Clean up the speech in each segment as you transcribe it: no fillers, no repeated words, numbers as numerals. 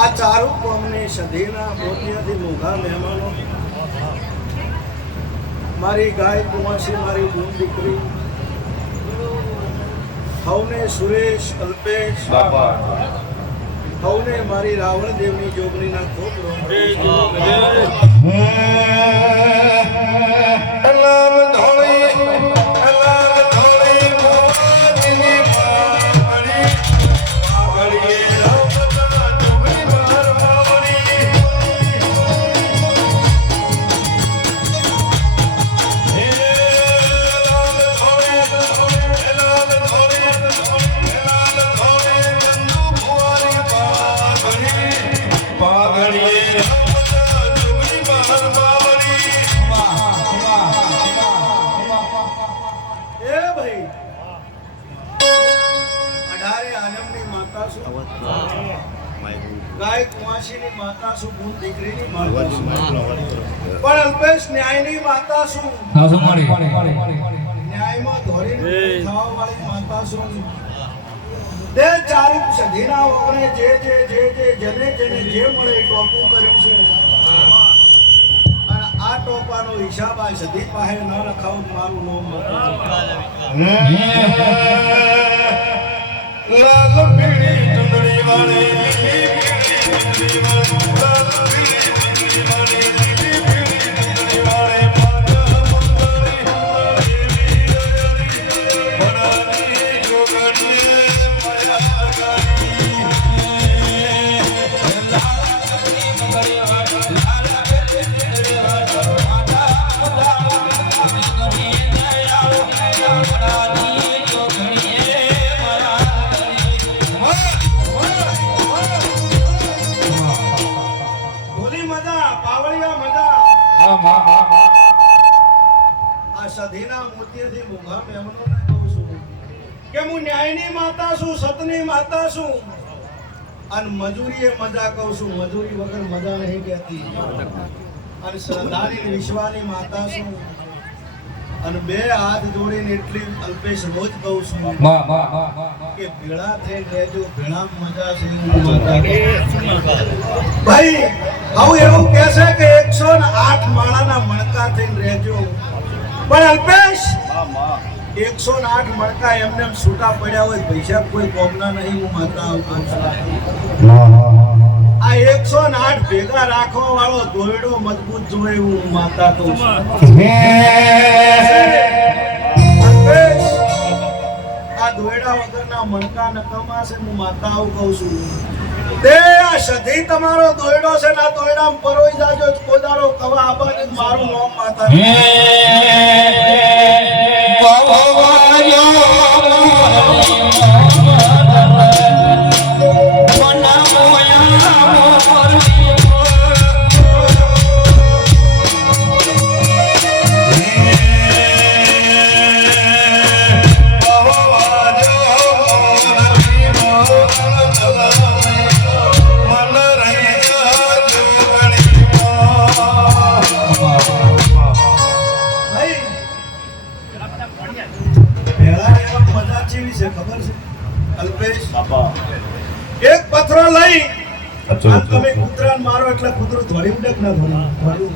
આ ચારું કોમને સધીના મોતિયાથી મોઘા મહેમાનો, મારી ગાય કુંવાસી, મારી બૂન દીકરી, હવને સુરેશ, અલ્પેશ, હવને મારી રાવણ દેવની જોગણીના ખૂબ ગાય કુંવાસીની માતા છું, બૂન દીકરીની માતા છું, પણ અલ્પેશ ન્યાયની માતા છું, ન્યાયમાં ધોરીને ખાવાવાળી માતા છું. તે ચારું સધીના ઓગણે જે જેને જે મળે એ ટોપું કર્યું છે, અને આ ટોપાનો હિસાબ આ સધી પાસે ન રખાવું મારું નામ લાલ પીળી ચુંદડી વાળી સધીના મોતિયાથી મોઘા મહેમાનોને કહું છું કે હું ન્યાયની માતા છું, સતની માતા છું, અને મજૂરીએ મજા કહું છું. મજૂરી વગર મજા નહીં કહેતી. અને શ્રદ્ધાની વિશ્વાની માતા છું, અને બે હાથ જોડીને એટલી અલ્પેશ રોજ કહું છું કે ભેળા થઈ રહેજો, ભેળા મજા છે. ભાઈ આવું એવું કહે છે કે 108 માળાના મણકા થઈને રહેજો, પણ અલ્પેશ 108 મણકા એમને છૂટા પડ્યા હોય, પૈસા કોઈ કોમના નહીં. હું માતા આવું છું, આ 108 ભેગા રાખવા વાળો દોયડો મજબૂત જોઈ હું માતા કહું છું. અલ્પેશ આ દોયડા વગરના મણકા નકામા છે. હું માતા આવું કહું છું. તે આ સધી તમારો દોયડો છે ને, આ દોયડામાં પરોઈ જાજો, કોદારો કવા આબાદ મારું નામ માતા. એક પથરો લઈ તમે કૂતરાને મારો એટલે કૂતરું ધોળી ઉડે કે ના ધોળી?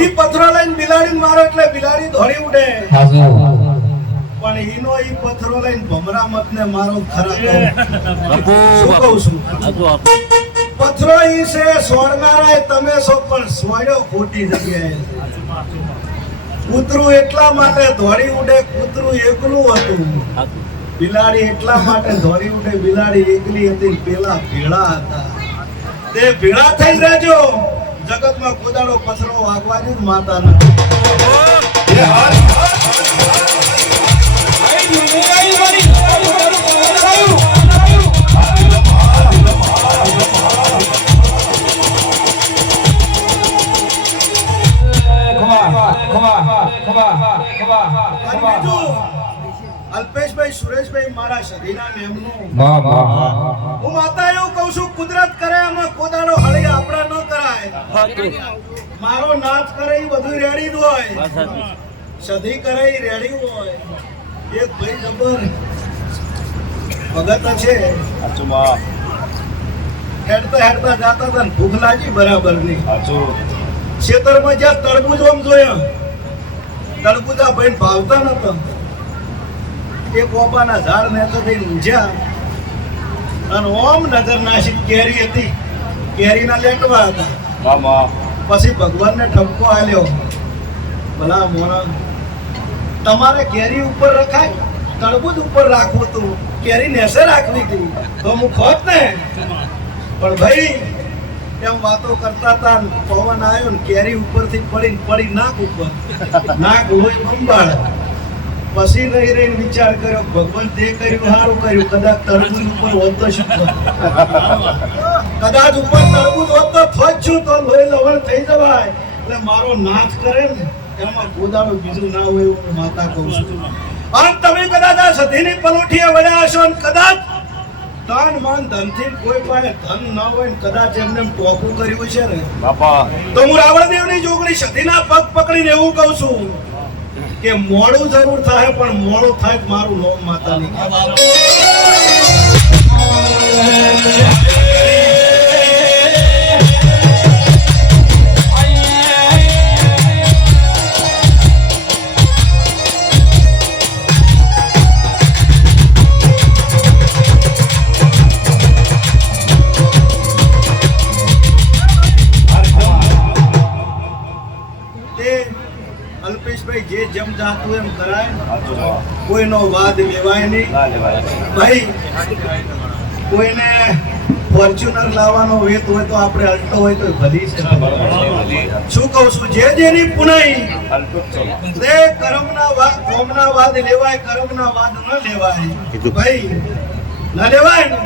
ઈ પથરો લઈને બિલાડીને મારો એટલે બિલાડી ધોળી ઉડે. પણ ઈનો ઈ પથરો લઈને ભમરા મતને મારો ખરા શું કહું છું? પથરો ઈ છે સોડનારા તમે છો, પણ સોડ્યો ખોટી જગ્યાએ. કૂતરું એટલા માટે ધોળી ઉડે, કૂતરું એકલું હતું. બિલાડી એટલા માટે ધોરી ઉઠે, બિલાડી એકલી હતી, પેલા ભેળા હતા. તે ભેળા થઈ રહેજો, જગતમાં કોદાળો પથરો વાગવાની જ માતા નથી. અલ્પેશભાઈ, સુરેશભાઈ મારા સધીના મેમનું હું માતા એવું કહું છું, કુદરત કરે એમાં કોદાળો હળી આપણા ન કરાય. મારો નાચ કરે એ બધું રેડી જ હોય, સધી કરે એ રેડી હોય. એક ભાઈ જબર ભગત છે, હેડતા હેડતા જાતા હતા ને ભૂખ લાગી બરાબર નહીં. ખેતરમાં જ્યાં તરબૂચ આમ જોયા, તરબૂચા ભાઈ ભાવતા નતા. એક ઓબાના ઝાડ ને તો થઈને ઊંઝ્યા અને ઓમ નજર નાસી કેરી હતી, કેરીના લેટવા હતા. પછી ભગવાનને ઠપકો આલ્યો, ભલા મોણા તમારે કેરી ઉપર રખાય, તરબૂચ ઉપર રાખવું તું, કેરી નેસે રાખવી હતી તો હું ખોત ને. પણ ભાઈ એમ વાતો કરતા હતા, પવન આવ્યો ને કેરી ઉપરથી પડી નાક ઉપર, નાક લોહી બંબાળ. પછી રહી રહીને વિચાર કર્યો, ભગવાન તે કર્યું સારું કર્યું, કદાચ તરબૂચ ઉપર હોત તો શું થાત? કદાચ ઉપર તરબૂચ હોત તો થોત છું તો લોહી લવણ થઈ જવાય. એટલે મારો નાથ કરે ને એમાં ગોદાડો બીજું ના હોય એવું માતા કહું છું. અને તમે કદાચ આ સધીની પલોઠીએ વળ્યા હશો ને કદાચ ધન માન ધનથી કોઈ પાસે ધન ના હોય ને કદાચ એમને ટોપું કર્યું છે ને બાપા, તો હું રાવણદેવની જોગણી સધીના પગ પકડીને એવું કહું છું કે મોડું જરૂર થાય પણ મોડું થાય મારું નામ માતા નહીં. અલ્પેશભાઈ જે જેમ જાતું એમ કરાય, કોઈનો વાદ લેવાય નહીં. ભાઈ કોઈને ફોર્ચ્યુનર લાવવાનો વેત હોય તો આપણે અલ્ટો હોય તો ભલી છે. શું કહું છું, જે જેની પુનાઈ તે કોમના વાદ લેવાય, કર્મના વાદ ન લેવાય. ભાઈ ન લેવાય ને.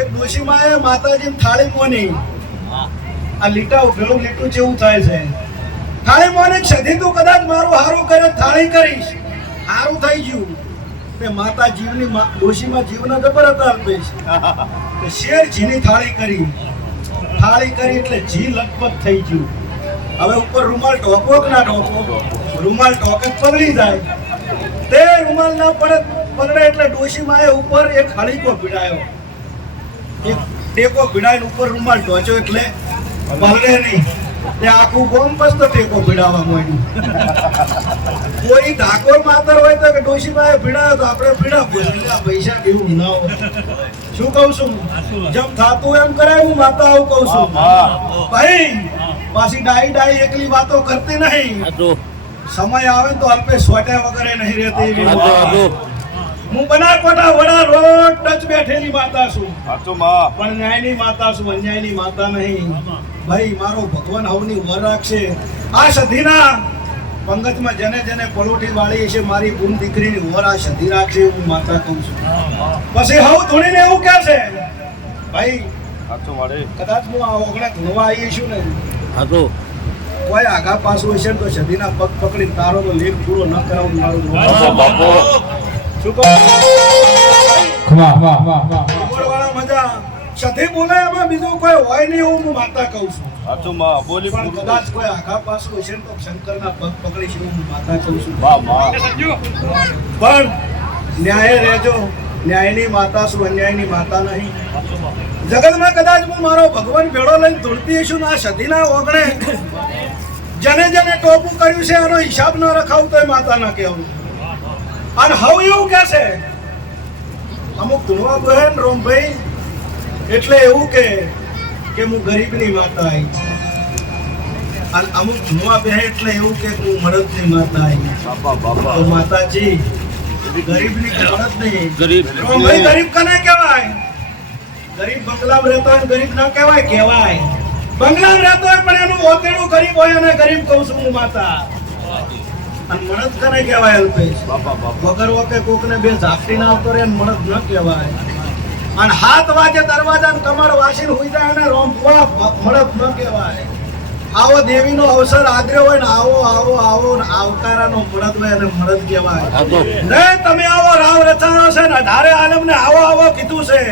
એક ડોશીમાએ માતાજીની થાળી મોની, આ લીટા પેલું લીટું જેવું થાય છે. થાળી મોને સધી તું કદાચ મારું હારું કરે થાળી કરીશ, હારું થઈ ગયું. તે માતા જીવની ડોશીમાં જીવના જબર હતા અલ્પેશ. શેર જીની થાળી કરી એટલે જી લગભગ થઈ ગયું. હવે ઉપર રૂમાલ ઢોકો કે ના ઢોકો, રૂમાલ ઢોકે પગડી જાય. તે રૂમાલ ના પગડે એટલે ડોશીમાએ ઉપર એક હળીકો ભીડાયો, એક ટેકો ભીડાઈને ઉપર રૂમાલ ઢોચ્યો એટલે પલળે નહીં. તે આખું ગોમ બસ તો ટેકો ભીડાવા માંડ્યું. કોઈ ઠાકોર માતર હોય તો કે ડોશીમાએ ભીડાયો તો આપણે ભીડાવું, એટલે પૈસા કેવું ના હોય. શું કહું છું, જેમ થાતું એમ કરાય. હું માતા આવું કહું છું ભાઈ. પાછી ડાઈ એકલી વાતો કરતી નહીં. સમય આવે તો અલ્પે સોટ્યા વગર નહીં રહેતી. હું બનાસકાંઠા વડા રોડ ટચ બેઠેલી માતા છું, પણ ન્યાયની માતા છું, અન્યાયની માતા નહીં. ભાઈ મારો ભગવાન હવની વર રાખશે. આ સધીના પંગતમાં જેને જેને પલોઠી વાળી છે મારી ગુણ દીકરીની વર આ સધી રાખશે એવું માતા કહું છું. પછી હવ ધૂણીને એવું કહે છે ભાઈ કદાચ હું આ ઓગણે ધૂણવા આવી છું ને કોઈ આગા પાછું હશે તો સધીના પગ પકડીને તારો તો લેખ પૂરો ન કરાવું મારું. શું કહું મજા સધી બોલે એમાં બીજું કોઈ હોય નહીં એવું હું માતા કહું છું. પણ કદાચ કોઈ આઘા પાછું હશે તો શંકરના પગ પકડીશ એવું હું માતા કહું છું. પણ ન્યાય રહેજો, ન્યાયની માતા છું, અન્યાયની માતા નહીં. જગતમાં કદાચ હું મારો ભગવાન ભેળો લઈને ધૂળતી છું આ સધીના ઓગણે જેને જેને ટોપું કર્યું છે એનો હિસાબ ન રખાવું તો માતા ના કહેવું. અને હવે એવું કે છે અમુક ધૂણવા બહેન રોમભાઈ એટલે એવું કે હું ગરીબની માતા આવી. અને અમુક ધૂણવા બહેન એટલે એવું કે હું મળદની માતા આવી. તો માતાજી ગરીબની મળદ નહીં. રોમભાઈ ગરીબ કને કહેવાય? ગરીબ બંગલામાં રહેતો હોય ગરીબ ના કહેવાય? કહેવાય. બંગલામાં રહેતો હોય પણ એનું ઓતેડું ગરીબ હોય અને ગરીબ કહું છું હું માતા. અને મળદ કને કહેવાય અલ્પેશ? વગર વકે કોકને બે ઝાપટી ના આવતો રે મળદ ન કહેવાય. અને 7 વાગે દરવાજા કમર વાસીને હુઈ જાય અને રોંપવા મળદ ન કહેવાય. આવો દેવીનો અવસર આદર્યો હોય ને આવો આવો આવો આવકારાનો મળદ હોય અને મળદ કહેવાય. ને તમે આવો રાવ રચાયો છે ને 18 આલમને આવો આવો કીધું છે.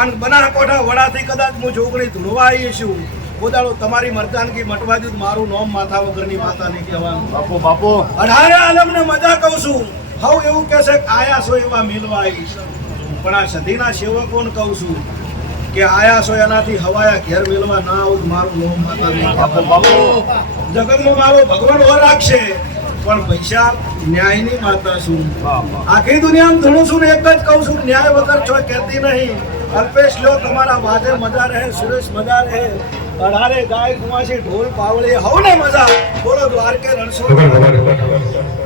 અને બનાસકાંઠા વડાથી કદાચ હું જોગણી ધૂણવા આવી છું પોતાનો તમારી મરદાનગી મટવા દીધું મારું નામ માથા વગરની માતા નહીં કહેવાનું. બાપો 18 આલમને મજા કહું છું. હવ એવું કહેશે આયા છો એવા મિલવા આવીશ. પણ આ સધીના સેવકોને કહું છું કે આયા છો એનાથી હવાયા ઘેર મેળવા ના આવું તો મારું લોમ માતા નહીં જગતમાં મારો ભગવાન ઓર રાખશે પણ પૈસા ન્યાયની માતા છું આખી દુનિયામાં ધણું છું ને એક જ કહું છું ન્યાય વગર છો કહેતી નહીં અલ્પેશ લો તમારા વાજે મજા રહે સુરેશ મજા રહે અઢારે ગાય કુમાસી ઢોલ પાવળી હવ ને મજા બોલો દ્વારકે રણછોડ